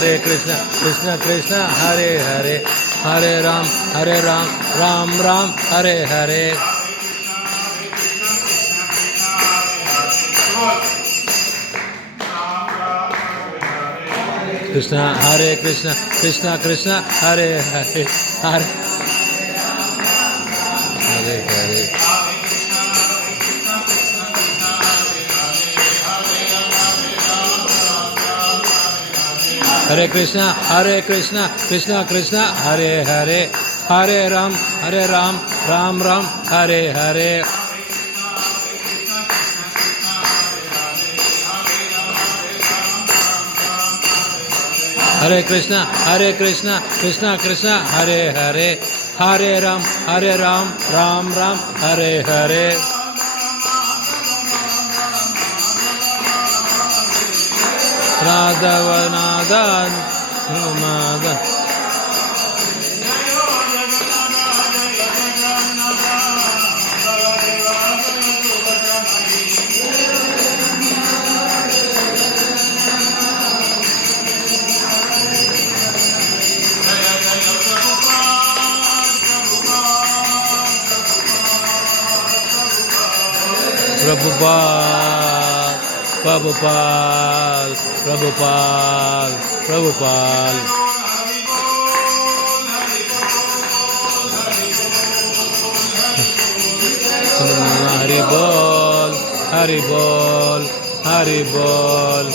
Hare Krishna, Krishna Krishna, Hare Hare, Hare Ram, Ram Ram, Hare Hare. Krishna, Hare Krishna, Krishna Krishna, Hare Hare, Hare Hare. Hare Krishna, Krishna Krishna, Hare Hare, Hare Ram, Ram Ram, Hare Hare. Hare Krishna, Krishna Krishna, Hare Hare, Hare Ram, Ram Ram, Hare Hare. Radhavanadan Madan Prabhupada, Prabhupada. Hari Bol, Hari Bol, Hari Bol,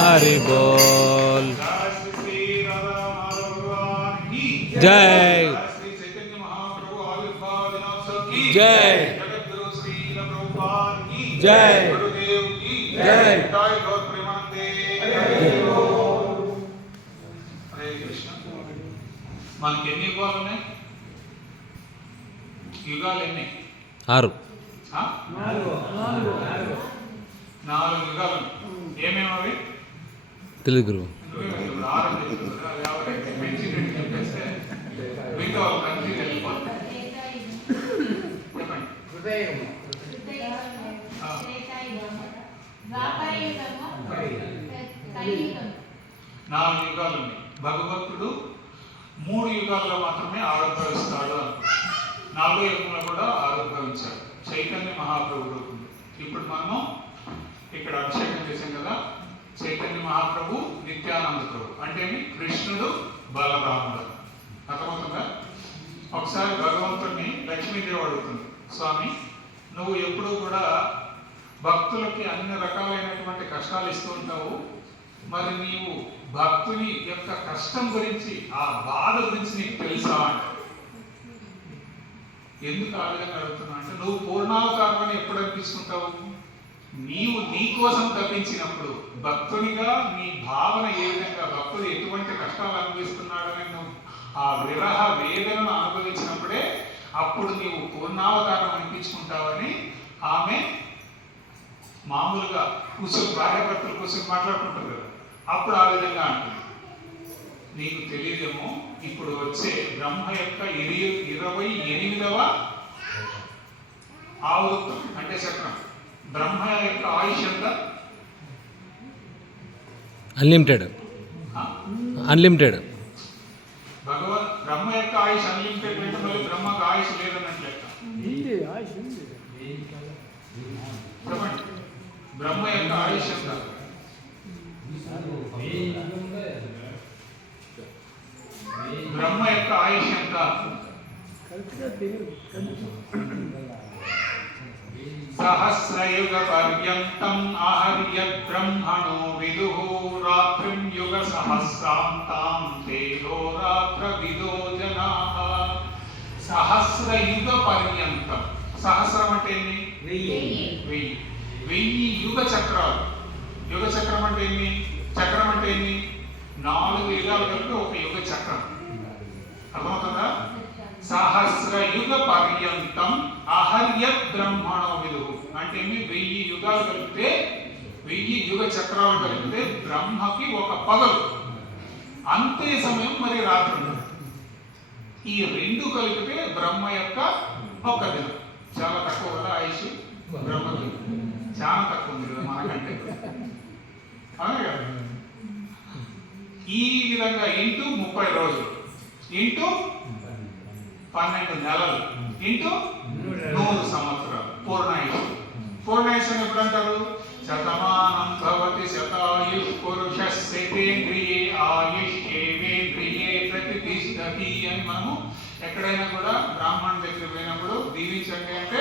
Hari Bol. Jai, Jai, Jai, Jai. మనకి ఎన్ని యుగాలు ఉన్నాయి? యుగాలు ఎన్ని? 6. 4 యుగాలు. ఏమేమి అవి? తెలుగు నాలుగు యుగాలు ఉన్నాయి. భగవంతుడు 3 యుగాల్లో మాత్రమే ఆవిర్భవిస్తాడు అనుకుంటాడు. 4వ యుగంలో కూడా ఆవిర్భవించాడు చైతన్య మహాప్రభు రూపంలో. ఇప్పుడు మనం ఇక్కడ అభిషేకం చేశాం కదా. చైతన్య మహాప్రభు నిత్యానంద ప్రభు అంటే కృష్ణుడు బలరాముడు. అర్థమవుతుందా? ఒకసారి భగవంతుడిని లక్ష్మీదేవి అడుగుతుంది, స్వామి నువ్వు ఎప్పుడూ కూడా భక్తులకి అన్ని రకాలైనటువంటి కష్టాలు ఇస్తూ ఉంటావు, మరి నీవు భక్తుని యొక్క కష్టం గురించి ఆ బాధ గురించి నీకు తెలుసా అంటే, ఎందుకు ఆ విధంగా అడుగుతున్నా అంటే, నువ్వు పూర్ణావతారాన్ని ఎప్పుడు అనిపించుకుంటావు? నీవు నీ కోసం తప్పించినప్పుడు భక్తునిగా నీ భావన ఏ విధంగా భక్తుడు ఎటువంటి కష్టాలు అనుభవిస్తున్నాడని నువ్వు ఆ విరహ వేదనను అనుభవించినప్పుడే అప్పుడు నీవు పూర్ణావతారం అనిపించుకుంటావని ఆమె మామూలుగా కూర్చొని భార్యాభర్తలు కూర్చొని మాట్లాడుకుంటారు కదా, అప్పుడు ఆ విధంగా అంటుంది. నీకు తెలియదేమో, ఇప్పుడు వచ్చే బ్రహ్మ యొక్క 28వ ఆవృత్తం అంటే చక్రం. బ్రహ్మ యొక్క ఆయుష్ ఎంత? అన్లిమిటెడ్. బ్రహ్మ యొక్క ఆయుష్ అన్లిమిటెడ్ అంటే మళ్ళీ బ్రహ్మకు ఆయుష్ లేదన్నట్లే. చెప్పండి, బ్రహ్మ యొక్క ఆయుష్ ఎంత? బ్రహ్మ యొక్క ఆయుష్ ఎంత? సహస్రయుగ పర్యంతం ఆహర్య బ్రహ్మణో విదుః రాత్రిం యుగ సహస్రాంతాం తేజో రాత్ర విదో జనాః. సహస్రయుగ పర్యంతం. సహస్రం అంటే ఏంటి? 1000 యుగ చక్రాలు. యుగ చక్రం అంటే ఎన్ని? 4 యుగాలు కలిపి ఒక యుగ చక్రం. అర్థమవుతుందా? సహస్ర యుగ పర్యంతం అహర్యత్ బ్రహ్మణో విదుః అంటే 1000 యుగాలు కలిపితే 1000 యుగ చక్రాలు కలిపితే బ్రహ్మకి ఒక పగలు, అంతే సమయం మరి రాత్రి ఉంటుంది. ఈ 2 కలిపితే బ్రహ్మ యొక్క ఒక దినం. చాలా తక్కువ కదా ఆయుష్ బ్రహ్మకి, చాలా తక్కువ ఉంది కదా మనకంటే. అవునా కదా? ఈ విధంగా ఇంటూ 30 రోజులు ఇంటూ 12 నెలలు ఇంటూ 100 సంవత్సరాలు పూర్ణాయుష్. పూర్ణాయుష్ అని ఎప్పుడు అంటారు? శతమానం భవతి శతాయుః పురుషః శతేంద్రియే ఆయుష్యేవేంద్రియే ప్రతిష్ఠతి అని మనము ఎక్కడైనా కూడా బ్రాహ్మణుడి దగ్గర పోయినప్పుడు దీవించండి అంటే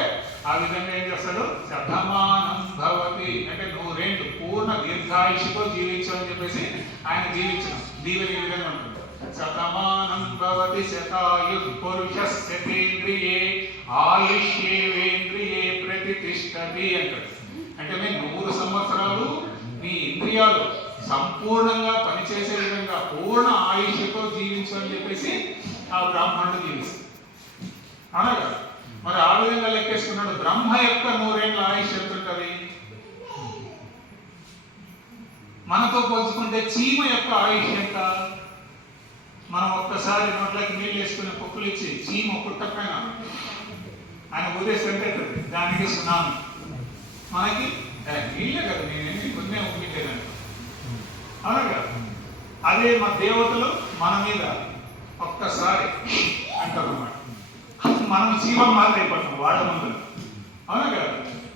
ఆ విధంగా ఏం చేస్తాడు? శతమానం భవతి అంటే 100 పూర్ణ దీర్ఘాయుషుతో జీవించు అని చెప్పేసి ఆయన జీవించడం దీవెన ఈ విధంగా ఉంటుంది. శతమానం భవతి శతాయుః పురుషః శతేంద్రియే ఆయుష్యేవేంద్రియే ప్రతిష్ఠతి అంటాడు. అంటే మేము 100 సంవత్సరాలు నీ ఇంద్రియాలు సంపూర్ణంగా పనిచేసే విధంగా పూర్ణ ఆయుష్తో జీవించు అని చెప్పేసి ఆ బ్రాహ్మణుడు జీవిస్తాడు. అనగా మరి ఆ విధంగా లెక్కేసుకున్నాడు. బ్రహ్మ యొక్క 100 ఏళ్ళ ఆయుష్ ఎంత ఉంటుంది? మనతో పోల్చుకుంటే చీమ యొక్క ఆయుష్ ఎంత? మనం ఒక్కసారి నోట్లోకి నీళ్ళు వేసుకుని పొక్కులు ఇచ్చి చీమ పుట్టపైన ఆయన ఉద్దేశం ఎంత అవుతుంది? దానికి సునామీ. మనకి నీళ్ళే కదా, నేనేమి కొన్నే ఉమ్మిలేదండి. అవునా కదా? అదే మా దేవతలు మన మీద ఒక్కసారి అంటారు అన్నమాట. మనం చీమ మాత్రం అయిపోతాం వాళ్ళ ముందు. అవునా కదా?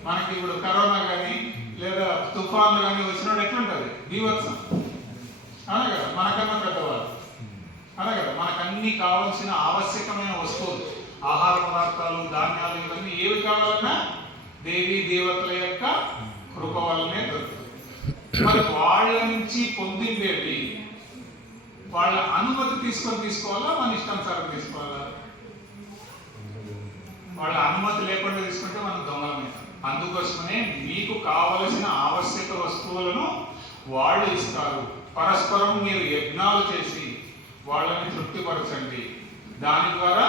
మనకి ఇప్పుడు కరోనా కానీ లేదా తుఫాన్లు కానీ వచ్చినప్పుడు ఎట్లుంటుంది? బీభత్సం. అవునా కదా? మనకన్నా పెద్దవాళ్ళు. అవునా కదా? మనకన్నీ కావాల్సిన ఆవశ్యకమైన వస్తువులు, ఆహార పదార్థాలు, ధాన్యాలు ఇవన్నీ ఏవి కావాలన్నా దేవీ దేవతల యొక్క కృప వల్లనే దొరుకుతుంది. మరి వాళ్ళ నుంచి పొందిందేవి వాళ్ళ అనుమతి తీసుకోవాలా, మన ఇష్టానుసారం తీసుకోవాలా? వాళ్ళ అనుమతి లేకుండా తీసుకుంటే మనం దొంగలమవుతాం. అందుకోసమనే మీకు కావలసిన ఆవశ్యక వస్తువులను వాళ్ళు ఇస్తారు. పరస్పరం మీరు యజ్ఞాలు చేసి వాళ్ళని తృప్తిపరచండి. దాని ద్వారా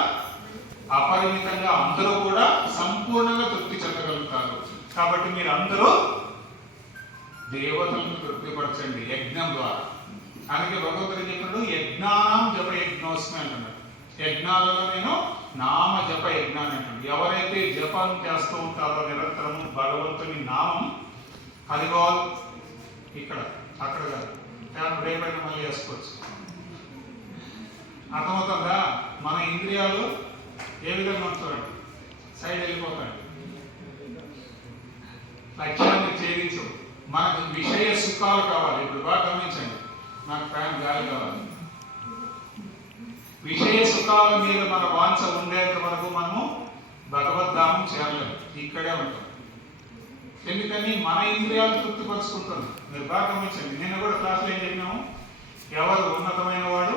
అపరిమితంగా అందరూ కూడా సంపూర్ణంగా తృప్తి చెందగలుగుతారు. కాబట్టి మీరు అందరూ దేవతలను తృప్తిపరచండి యజ్ఞం ద్వారా. అందుకే భగవంతుడు చెప్పినప్పుడు యజ్ఞానం జప యజ్ఞోస్మి అంటున్నాడు. యజ్ఞాలలో నేను నామ జప యజ్ఞాన్ని అంటున్నాడు. ఎవరైతే జపం చేస్తూ ఉంటారో నిరంతరము భగవంతుని నామం, అది వాళ్ళు ఇక్కడ అక్కడ కాదు, రేపైనా మళ్ళీ వేసుకోవచ్చు. అర్థమవుతుందా? మన ఇంద్రియాలు ఏ విధంగా ఉంటుందండి? సైడ్ వెళ్ళిపోతాడు, లక్ష్యాన్ని ఛేదించు. మనకు విషయ సుఖాలు కావాలి. ఇప్పుడు బాగా గమనించండి, నాకు ఫ్యాన్ గాలి కావాలి. విషయ సుఖాల మీద మన వాంఛ ఉండేంత వరకు మనము భగవద్ధామం చేరలేము, ఇక్కడే ఉంటాం. ఎందుకని? మన ఇంద్రియాలు తృప్తిపరుచుకుంటుంది. మీరు బాగా గమనించండి. నేను కూడా క్లాస్లో ఏం చెప్పినాము? ఎవరు ఉన్నతమైన వాడు,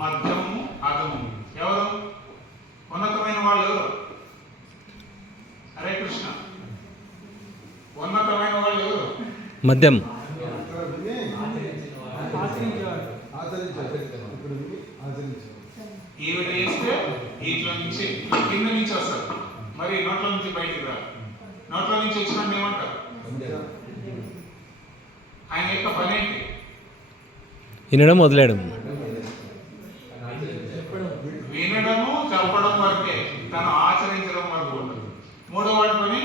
మధ్యము, అధము. ఎవరు ఉన్నతమైన వాళ్ళు? ఎవరు? హరే కృష్ణ. ఉన్నతమైన వాళ్ళు ఎవరు? మధ్యం. ఈవిడ వేస్తే వీటిలో నుంచి కింద నుంచి వస్తారు, మరి నోట్ల నుంచి బయటికి రాదు. నోట్ల నుంచి వచ్చినట్టు ఏమంటారు? ఆయన యొక్క పని ఏంటి? వినడం వదిలేయడం. వినడము చెప్పడం వరకే, తను ఆచరించడం వరకు ఉండదు. మూడో వాడి పని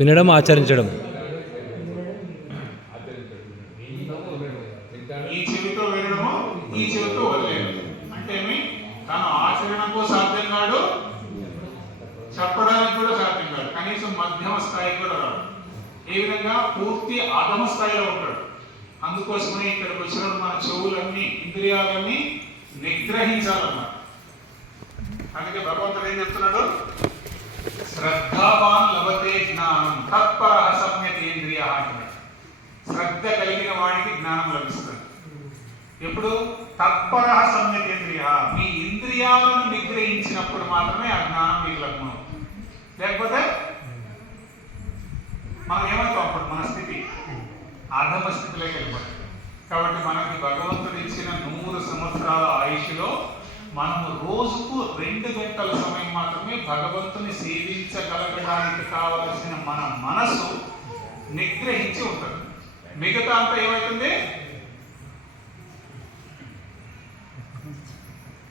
వినడం, ఆచరించడం. ఈ చెవితో వినడము, ఈ చెవితో వదిలేయడం. అంటే తను ఆచరణకు సాధ్యం కాడు, చెప్పడానికి కూడా సాధ్యం కాదు, కనీసం మధ్యమ స్థాయికి కూడా రాడు. ఏ విధంగా? పూర్తి అధమ స్థాయిలో ఉంటాడు. అందుకోసమే ఇక్కడికి వచ్చినప్పుడు మన చెవులన్నీ, ఇంద్రియాలన్నీ నిగ్రహించాలన్నమాట. అందుకే భగవంతుడు ఏం చెప్తున్నాడు? శ్రద్ధావాన్ లభతే జ్ఞానం తత్పరః సంయతేంద్రియః అంటున్నాడు. శ్రద్ధ కలిగిన వాడికి జ్ఞానం లభిస్తుంది. ఎప్పుడు? తత్పరః సంయతేంద్రియః, మీ ఇంద్రియాలను నిగ్రహించినప్పుడు మాత్రమే ఆ జ్ఞానం మీకు లభ్యం. లేకపోతే మనం ఏమవుతాం? అప్పుడు మన స్థితి అధమ స్థితిలోకి వెళ్ళిపోతాం. కాబట్టి మనకి భగవంతుడు ఇచ్చిన 100 సంవత్సరాల ఆయుష్లో మనము రోజుకు 2 గంటల సమయం మాత్రమే భగవంతుని సేవించగలగడానికి కావలసిన మన మనసు నిగ్రహించి ఉంటుంది. మిగతా అంతా ఏమవుతుంది?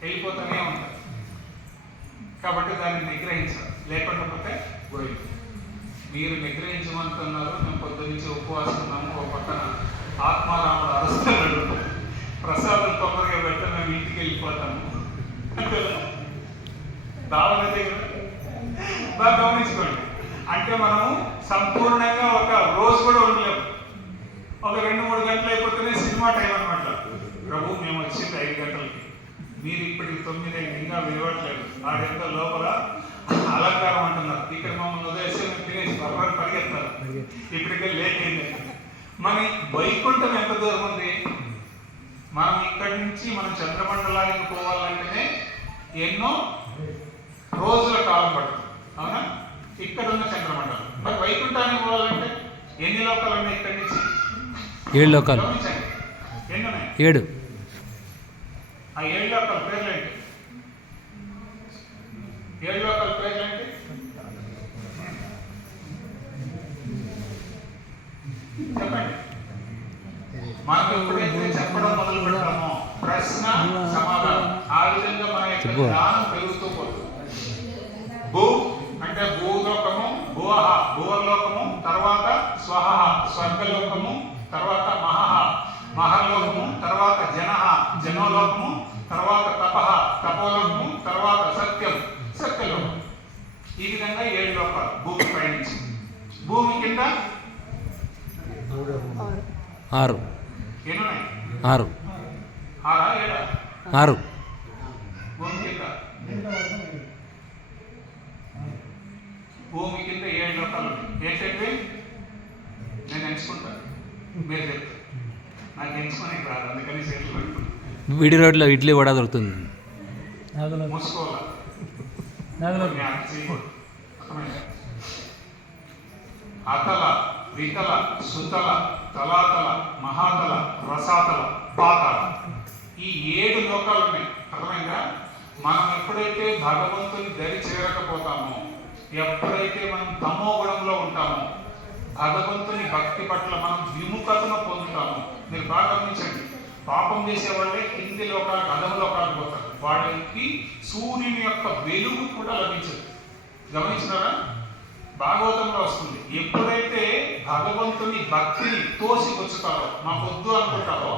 వెళ్ళిపోతూనే ఉంటుంది. కాబట్టి దాన్ని నిగ్రహించాలి, లేకుండా పోతే పోయింది. మీరు నిగ్రహించమంటున్నారు, మేము పొద్దున్నుంచి ఉపవాసం ఉన్నాము, ఒక పక్కన ఆత్మారాముడు అరుస్తున్నాడు, ప్రసాదం తొందరగా పెడితే మేము ఇంటికి వెళ్ళిపోతాము. దావనైతే బాగా గమనించుకోండి. అంటే మనము సంపూర్ణంగా ఒక రోజు కూడా ఉండలేము. ఒక 2-3 గంటలు అయిపోతేనే సినిమా టైం అనమాట. ప్రభు మేము వచ్చింది 5 గంటలకి, మీరు ఇప్పటికి 9 అయింది, ఇంకా విరవట్లేదు. ఆడెంత లోపల అలంకారం అంటున్నారు. ఇక్కడ మమ్మల్ని ఉదయం తినేసి బర్బారు పరిగెత్తారు, ఇప్పటికే లేట్ అయింది. మన వైకుంఠం ఎంత దూరం ఉంది? మనం ఇక్కడి నుంచి మనం చంద్రమండలానికి పోవాలంటేనే ఎన్నో రోజుల కాలం పడుతుంది, అవునా? ఇక్కడ ఉన్న చంద్రమండలం. మరి వైకుంఠానికి పోవాలంటే ఎన్ని లోకాలు ఉన్నాయి? ఇక్కడి నుంచి 7 లోకాలు. ఎన్ని ఉన్నాయి? 7. ఆ 7 లోకాల పేర్లు ఏంటి? 7 లోకాల పేర్లు ఏంటి? చెప్పండి. మనం ఎప్పుడైతే చెప్పడం మొదలు పెడతామో ప్రశ్న సమాధానం, ఆ విధంగా మన యొక్క జ్ఞానం పెరుగుతూ పోతుంది. భూ అంటే భూలోకము, భువః భువర్లోకము, తర్వాత స్వహః స్వర్గలోకము, తర్వాత మహః మహర్లోకము, తర్వాత జనః జనోలోకము, తర్వాత తపః తపోలోకము, తర్వాత సత్యం సత్యలోకము. ఈ విధంగా 7 లోకాలు భూమి పైనుంచి. భూమి కింద 6. ఎన్నున్నాయి? 6. 6 7 6. భూమి కింద 7 లోకాలు ఉన్నాయి. ఏంటంటే నేను ఎంచుకుంటాను, మీరు చెప్తారు. నాకు ఎంచుకోనికి రాదు, అందుకని చేతులు పెట్టుకుంటాను. విడి రోడ్లో ఇడ్లీ వడ దొరుకుతుంది. మూసుకోవాలా? అతల వితల సుతల తలాతల మహాతల రసాతల పాతాల, ఈ 7 లోకాలు ఉన్నాయి. అర్థమైందా? మనం ఎప్పుడైతే భగవంతుని దరి చేరకపోతామో, ఎప్పుడైతే మనం తమో గుణంలో ఉంటామో, భగవంతుని భక్తి పట్ల మనం విముఖతను పొందుతామో, మీరు బాగా గమనించండి. పాపం చేసే వాళ్ళే కింది లోకాలకు అధమ లోకాలకు పోతారు. వాళ్ళకి సూర్యుని యొక్క వెలుగు కూడా లభించదు. గమనించినారా? భాగవతంలో వస్తుంది. ఎప్పుడైతే భగవంతుని భక్తిని తోసిపుచ్చుతారో, మాకొద్దు అనుకుంటారో,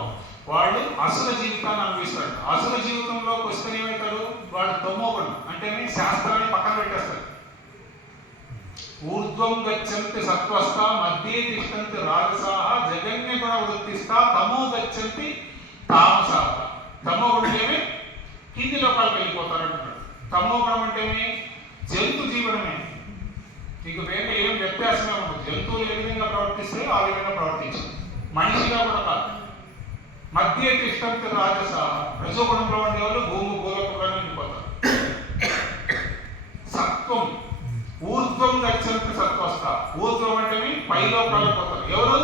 వాళ్ళు అసుర జీవితాన్ని అనుభవిస్తారు. అసుర జీవితంలోకి వస్తే ఏమవుతారు? వాళ్ళు తమోగుణం అంటే శాస్త్రాన్ని పక్కన పెట్టేస్తారు. ఊర్ధ్వం గచ్చంతి సత్వస్థ మధ్యే తిష్టంతి రాజసాహ జగన్య గుణ వృత్తిస్థ తమో గచ్చంతి తామసాహ. తమో గుణం ఏమి? కింది లోకాలకు వెళ్ళిపోతారు అంటున్నాడు. తమో గుణం అంటే జంతు జీవనమే. నీకు వేరే ఏం వ్యత్యాసమే ఉండదు. జంతువులు ఏ విధంగా ప్రవర్తిస్తే ఆ విధంగా ప్రవర్తించు, మనిషిగా కూడా కాదు. మధ్య తిష్టంతి రాజసాహ, రజోగుణంలో ఉండేవాళ్ళు భూలోకంలోనే ఉండిపోతారు. సత్వం ఊర్ధ్వం గచ్చంతి సత్వస్థ. ఊర్ధ్వం అంటే పైలోకాలకు పోతారు. ఎవరు?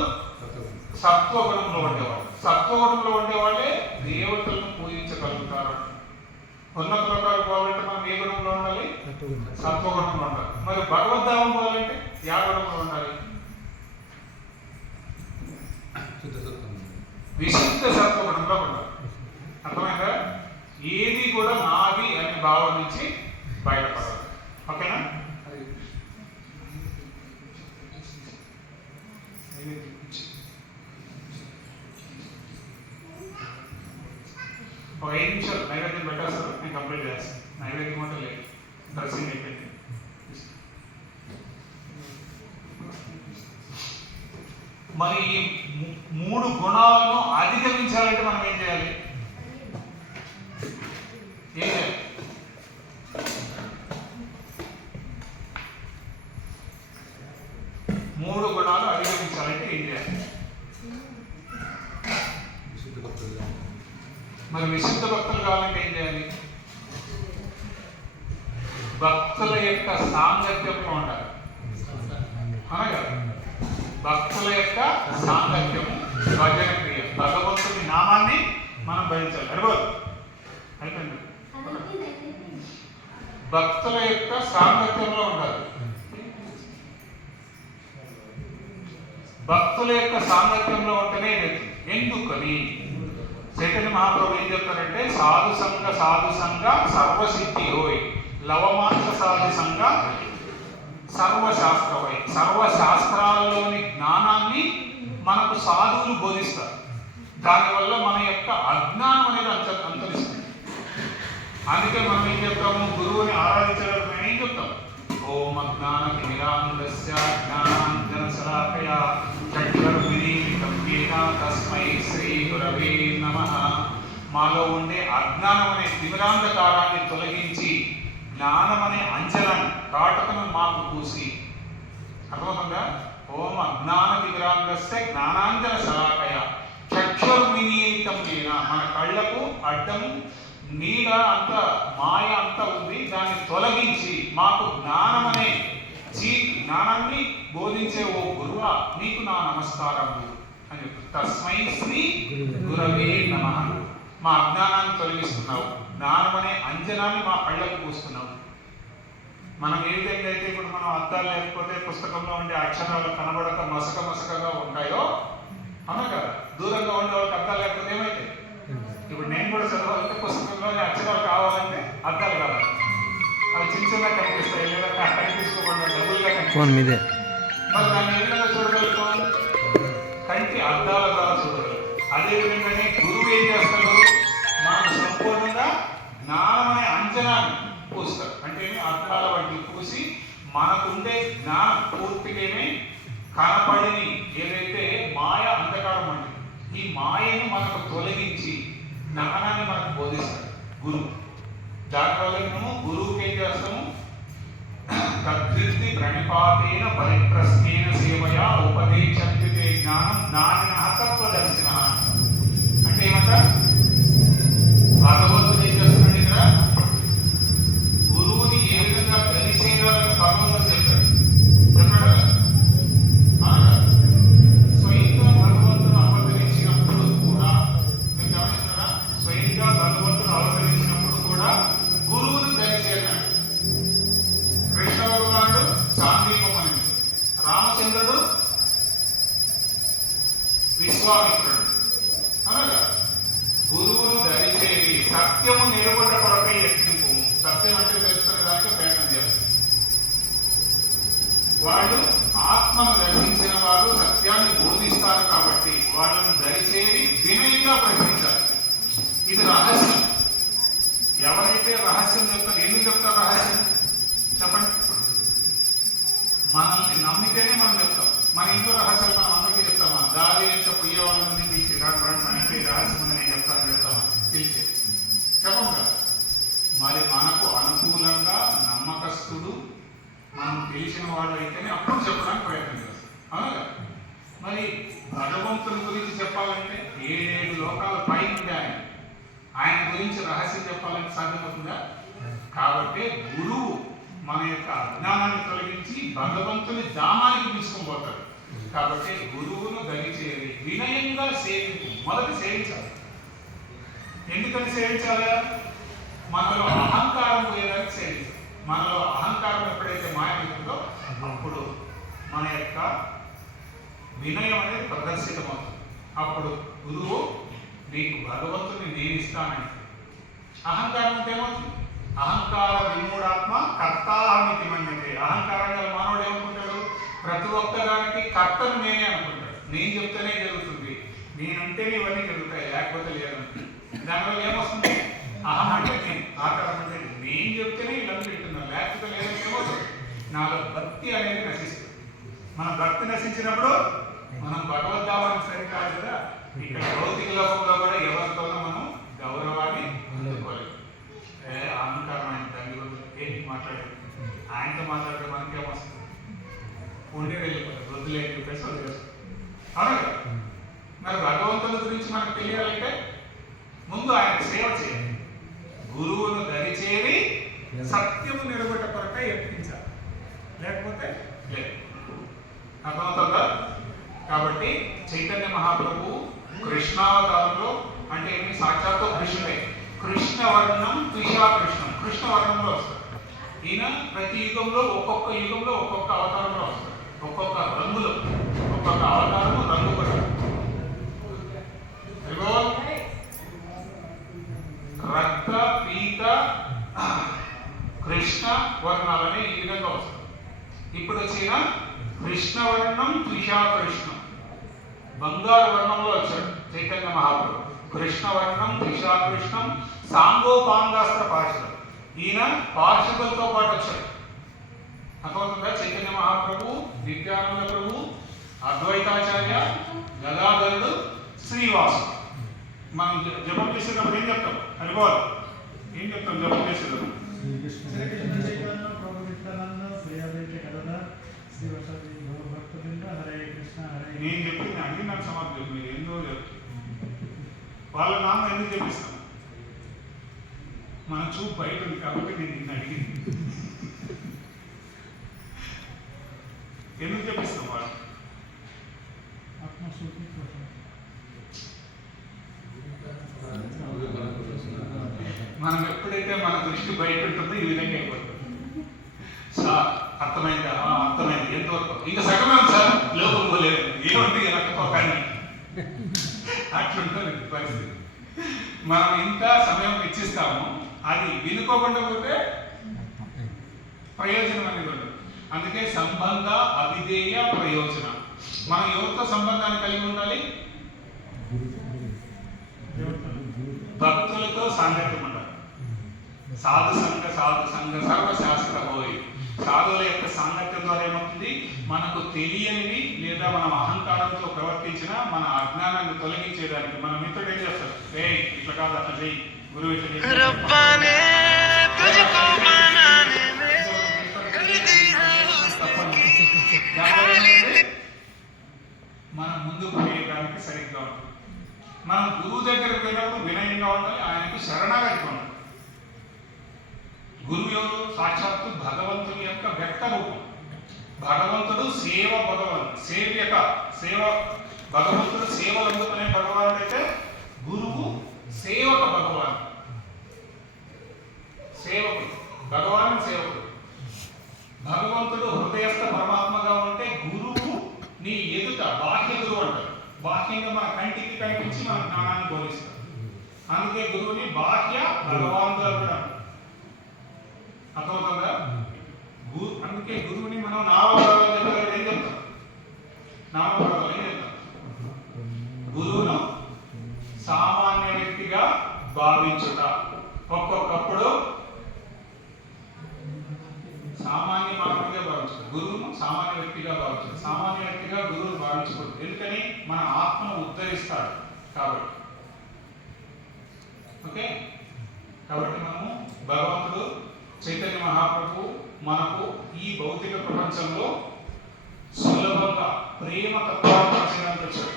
సత్వగుణంలో ఉండేవాళ్ళు. సత్వగుణంలో ఉండేవాళ్ళే దేవతలను పూజించగలుగుతారు. ఉన్నత లోకాలకు పోవాలంటే మనం ఏ గుణంలో ఉండాలి? సత్వగుణంలో ఉండాలి. మరి భగవద్ధామం పోవాలంటే యా గుణంలో ఉండాలి? విశుద్ధ సత్వగుణంలో ఉండాలి. అర్థమైందా? ఏది కూడా నాది అనే భావం నుంచి బయటపడాలి. ఓకేనా? ఒక 5 నిమిషాలు నైవేద్యం పెట్టేస్తారు, నేను కంప్లీట్ చేస్తాను. నైవేద్యం అంటే లేదు, డ్రెస్సింగ్ అయిపోయింది. మరి ఈ 3 గుణాలను అధిగమించాలంటే మనం ఏం చేయాలి? ఏం చేయాలి? మూడు గుణాలు అధిగమించాలంటే ఏం చేయాలి? మరి విశుద్ధ భక్తులు కావాలంటే ఏం చేయాలి? భక్తుల యొక్క సాంగత్యంలో ఉండాలి. అనగా భక్తుల యొక్క సాంగత్యము భజన క్రియ. భగవంతుని నామాన్ని మనం భరించాలి. అడగదు అయిపోయింది. భక్తుల యొక్క సాంగత్యంలో ఉండాలి. భక్తుల యొక్క సాంగత్యంలో ఉంటేనే ఎందుకని చైతన్య మహాప్రభు ఏం చెప్తారంటే, సాధు సంఘ సర్వసిద్ధి హోయ్, లవమాంస సాధు సంఘ సర్వశాస్త్రవై. సర్వశాస్త్రాలలోని జ్ఞానాన్ని మనకు సాధువులు బోధిస్తారు. దానివల్ల మన యొక్క అజ్ఞానం అనేది అంతరిస్తుంది. అందుకే మనం ఏం చెప్తాము, గురువుని ఆరాధించడం మేము ఏం చెప్తాం, ఓం అజ్ఞాన తిమిరాంధస్య జ్ఞానాంజన శలాకయా చక్షుర్మిలీతం యేన తస్మై శ్రీ గురవే నమః. మాలో ఉండే అజ్ఞానం అనే తిమిరాంధకారాన్ని తొలగించి జ్ఞానం అనే అంజనాన్ని కాటకను మాకు పూసి. అర్థమవుతుందా? ఓం అజ్ఞాన తిమిరాంధస్య జ్ఞానాంజన శలాకయా చక్షుర్మిలీతం యేన. మన కళ్ళకు అడ్డము నీడ అంత మాయ అంత ఉంది, దాన్ని తొలగించి మాకు జ్ఞానం అనే జ్ఞానాన్ని బోధించే ఓ గురువా నీకు నా నమస్కారములు అని చెప్తారు. తస్మై శ్రీ గురవే నమః. మా అజ్ఞానాన్ని తొలగిస్తున్నావు, జ్ఞానం అనే అంజనాన్ని మా కళ్ళకు పూస్తున్నావు. మనం ఏ విధంగా అయితే ఇప్పుడు మనం అర్థాలు లేకపోతే పుస్తకంలో ఉండే అక్షరాలు కనబడక మసకగా ఉంటాయో, అవునా కదా, దూరంగా ఉండే వాళ్ళకి అర్థాలు లేకపోతే ఏమైతే, ఇప్పుడు నేను కూడా చదవాలంటే పుస్తకంలోని అక్షరాలు కావాలంటే అర్థాలు కావాలి. అవి చిన్నగా కనిపిస్తాయి, లేదా కనిపించుకోకుండా డబుల్గా కనిపిస్తాయి. మరి దాన్ని ఏ విధంగా చూడగలుగుతాం? కంటి అర్థాల ద్వారా చూడగలుగుతాం. అదేవిధంగానే గురువు ఏం చేస్తాడు, మనం సంపూర్ణంగా జ్ఞానం అనే అంజనాన్ని పూస్తారు. అంటే అర్థాల వంటి పూసి మనకుండే జ్ఞానం పూర్తిగానే కనపడిని ఏదైతే మాయ అంధకారం అంటే ఈ మాయను మనకు తొలగించి జ్ఞానాన్ని మనకు బోధిస్తాడు గురువు. దానివల్ల మేము గురువుకి ఏం చేస్తాము, తద్విద్ది ప్రణిపాతేన పరిప్రశ్నేన సేవయా ఉపదేశంతితే జ్ఞానం జ్ఞానిన తత్వదర్శిన. అంటే ఏమంట, భగవంతుడు ఏం చేస్తున్నాడు ఇక్కడ, గురువుని ఏ విధంగా తెలిసేయాలని భగవంతుడు చెప్పాడు. చెప్పాడు స్వయంగా భగవంతుడు అవతరించినప్పుడు కూడా, మీరు గమనిస్తారా, స్వయంగా భగవంతుడు అవతరించినప్పుడు కూడా గురువుని దయచేయాలి. కృష్ణ భగవానుడు సాంఘికమని, రామచంద్రుడు విశ్వామిత్రుడు, అనగా గురువును దయచేయి, సత్యము నిలబడ్డ కొరకై యత్నింపు. సత్యం అంటే తెలుసుకునే దానికి ప్రయత్నం చేస్తారు. వాళ్ళు ఆత్మను దర్శించిన వారు సత్యాన్ని బోధిస్తారు కాబట్టి వాళ్ళను దయచేసి వినయంగా ప్రశ్నించాలి. ఇది రహస్యం. ఎవరైతే రహస్యం చెప్తారు, ఎందుకు చెప్తారు రహస్యం చెప్పండి? మనల్ని నమ్మితేనే మనం చెప్తాం. మన ఇంట్లో రహస్యాలు మనం అందరికీ చెప్తామా? దారి ఎంత పోయే వాళ్ళని పిలిచి మన ఇంట్లో రహస్యం ఉందని నేను చెప్తామా? పిలిచి చెప్పం కదా. మరి మనకు అనుకూలంగా నమ్మకస్తుడు, మనం తెలిసిన వాడు అయితేనే అప్పుడు చెప్పడానికి ప్రయత్నం చేస్తాం, అవునా కదా. మరి భగవంతుని గురించి చెప్పాలంటే 7 లోకాల పైన ఉంది ఆయన గురించి రహస్యం చెప్పాలంటే సాధ్యమవుతుందా? కాబట్టి గురువు మన యొక్క అజ్ఞానాన్ని తొలగించి భగవంతుని ధామానికి తీసుకుపోతాడు. కాబట్టి గురువును దయచేయాలి, వినయంగా సేవించు. మొదట సేవించాలి. ఎందుకని సేవించాలి? మనలో అహంకారం పోయేదానికి సేవించాలి. మనలో అహంకారం ఎప్పుడైతే మాయమవుతుందో అప్పుడు మన యొక్క వినయం అనేది ప్రదర్శితమవుతుంది. అప్పుడు గురువు నీకు భగవంతుని నేను ఇస్తానంటే, అహంకారం అంటే ఏమవుతుంది? అహంకార విమూఢాత్మ కర్తాహమితి మన్యతే. అహంకారం గల మానవుడు ఏమనుకుంటాడు? ప్రతి ఒక్కదానికి కర్తను నేనే అనుకుంటాడు. నేను చెప్తేనే జరుగుతుంది, నేనంటేనే ఇవన్నీ జరుగుతాయి, లేకపోతే లేదంటే. దానివల్ల ఏమొస్తుంది? అహం అంటే నేను, ఆకారం అంటే నేను చెప్తేనే ఇవన్నీ వింటున్నాను, లేకపోతే లేదంటే ఏమవుతుంది? నాలో భక్తి అనేది నశిస్తుంది. మన భక్తి నశించినప్పుడు మనం భగవద్ధామానికి సరికాదు కదా. ఇక్కడ భౌతిక లోకంలో కూడా ఎవరితోనో మనం గౌరవాన్ని అందుకోలేదు. అహంకారం ఆయన తండ్రి ఏంటి మాట్లాడేది, ఆయనతో మాట్లాడితే మనకేమొస్తుంది? ఉండే వెళ్ళిపోతారు, వద్దులే అని చెప్పేసి వదిలేస్తారు, అవునా కదా. మరి భగవంతుని గురించి మనకు తెలియాలంటే ముందు ఆయన సేవ చేయాలి. గురువును దరిచేరి సత్యము నిలబెట్ట కొరక యత్నించాలి, లేకపోతే లేదు. అర్థమవుతుందా? కాబట్టి చైతన్య మహాప్రభువు కృష్ణావతారంలో అంటే ఏంటి? సాక్షాత్తు కృష్ణుడే. కృష్ణవర్ణం త్రిషాకృష్ణం, కృష్ణవర్ణంలో వస్తాడు. ఈయన ప్రతి యుగంలో ఒక్కొక్క అవతారంలో వస్తాడు. ఒక్కొక్క రంగులో, ఒక్కొక్క అవతారము రంగు కూడా. రక్త పీత కృష్ణ వర్ణాలని ఈ విధంగా వస్తాయి. ఇప్పుడు వచ్చిన కృష్ణవర్ణం త్రిషాకృష్ణం, బంగారు వర్ణంలో వచ్చాడు చైతన్య మహాప్రభు. కృష్ణవర్ణం త్రిషాకృష్ణం సాంగోపాంగాస్త్ర పార్షదం, ఈయన పార్షదులతో పాటు వచ్చాడు. అర్థమవుతుందా? చైతన్య మహాప్రభు, నిత్యానంద ప్రభు, అద్వైతాచార్య, గదాధరుడు, శ్రీవాసు. మనం జపం చేసేటప్పుడు ఏం చెప్తాం? అనుకోవాలి. ఏం చెప్తాం జపం చేసేటప్పుడు? నేను చెప్పింది అన్ని నాకు సమాధానం. మీరు ఏందో చెప్తారు. వాళ్ళ నాన్న ఎందుకు చెప్పిస్తాం? మన చూపు బయట ఉంది కాబట్టి నేను నిన్ను అడిగింది. ఎందుకు చెప్పిస్తాం వాళ్ళు? మనం ఎప్పుడైతే మన దృష్టి బయట ఉంటుందో ఈ విధంగా అయిపోతుంది. సార్ అర్థమైందా? అర్థమైంది. ఎంతవరకు? ఇంకా సగమే సార్, లోపం పోలేదు. ఏమంటే రక్కపోకండి అట్లుంటుంది పరిస్థితి. మనం ఇంకా సమయం వెచ్చిస్తాము, అది వినుకోకుండా పోతే ప్రయోజనం అనేది ఉండదు. అందుకే సంబంధ అవిధేయ ప్రయోజన. మనం ఎవరితో సంబంధాన్ని కలిగి ఉండాలి? భక్తులతో సాంగత్యం ఉండాలి. సాధు సంఘ సర్వశాస్త్ర పోయి. సాధువుల యొక్క సాంగత్యం ద్వారా ఏమవుతుంది? మనకు తెలియనివి లేదా మనం అహంకారంతో ప్రవర్తించిన మన అజ్ఞానాన్ని తొలగించేదానికి మన మిత్రుడు ఏం చేస్తారు? ఇట్లా కాదు, అట్లా చేయి, గురువు ఇట్లా చేయి. మనం ముందుకు పోయేదానికి సరిగ్గా ఉంటుంది. మనం గురువు దగ్గరికి పోయినప్పుడు వినయంగా ఉండాలి, ఆయనకు శరణాగతిగా ఉండాలి. గురువు ఎవరు? సాక్షాత్తు భగవంతుని యొక్క వ్యక్త రూపం. భగవంతుడు సేవ భగవంతుడు సేవలు అందుకునే భగవానుడు అయితే గురువు సేవక భగవాన్, సేవకుడు, భగవాన్ సేవకుడు. భగవంతుడు హృదయస్థ పరమాత్మగా ఉంటే గురువు నీ ఎదుట బాహ్య గురువు అంటారు. బాహ్యంగా మన కంటికి కనిపించి మన జ్ఞానాన్ని బోధిస్తారు. అందుకే గురువుని బాహ్య భగవానుడు అంటారు. అర్థమవుతుందా? అందుకే గురువుని మనం నామపదాలు ఏం చెప్తాం? నామపదాలు ఏం చెప్తాం? గురువును సామాన్య వ్యక్తిగా భావించుట. ఒక్కొక్కప్పుడు సామాన్య మానవుడిగా భావించుట, గురువును సామాన్య వ్యక్తిగా భావించుట. సామాన్య వ్యక్తిగా గురువును భావించకూడదు. ఎందుకని? మన ఆత్మను ఉద్ధరిస్తాడు కాబట్టి. ఓకే, కాబట్టి మనము భగవంతుడు చైతన్య మహాప్రభు మనకు ఈ భౌతిక ప్రపంచంలో సులభంగా ప్రేమతత్వాన్ని పరిచయం వచ్చాడు.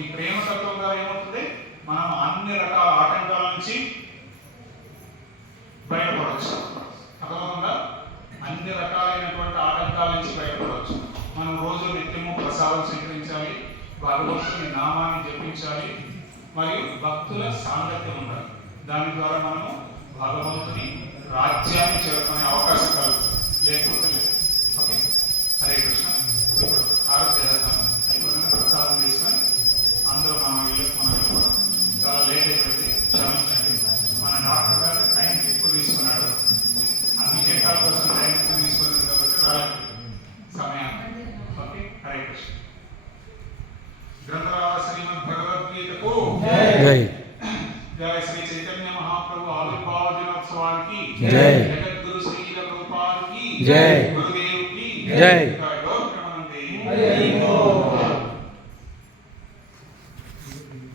ఈ ప్రేమతత్వం ద్వారా ఏమవుతుంది? మనం అన్ని రకాల ఆటంకాల నుంచి బయటపడవచ్చు. అర్థమవుతుందా? అన్ని రకాలైనటువంటి ఆటంకాల నుంచి బయటపడవచ్చు. మనం రోజు నిత్యము ప్రసాదం స్వీకరించాలి, భగవంతుని నామాన్ని జపించాలి, మరియు భక్తుల సాంగత్యం ఉండాలి. దాని ద్వారా మనము భగవంతుని రాజ్యాన్ని చేరుకునే అవకాశం కలుగుతుంది, లేకపోతే లేదు. ఓకే, హరే కృష్ణ. ఇప్పుడు ఆరోగ్య చేద్దాం. అయిపోయిన ప్రసాదం తీసుకొని అందరూ మనం వెళ్ళిపోవాలి. చాలా లేట్ అయిపోయింది, క్షమించండి. మన డాక్టర్ గారు టైం ఎక్కువ తీసుకున్నాడు. అభిషేకాల కోసం టైం ఎక్కువ తీసుకున్నాడు కాబట్టి రాలేదు సమయాన్ని. ఓకే, హరే కృష్ణ. గ్రంథరావ శ్రీమద్ భగవద్గీతకు జయ. శ్రీ చైతన్య మహాప్రభు ఆవిర్భావ దినోత్సవానికి జగద్గురు శ్రీ ప్రభుపాదికి జై. గురుదేవ్ కి జై.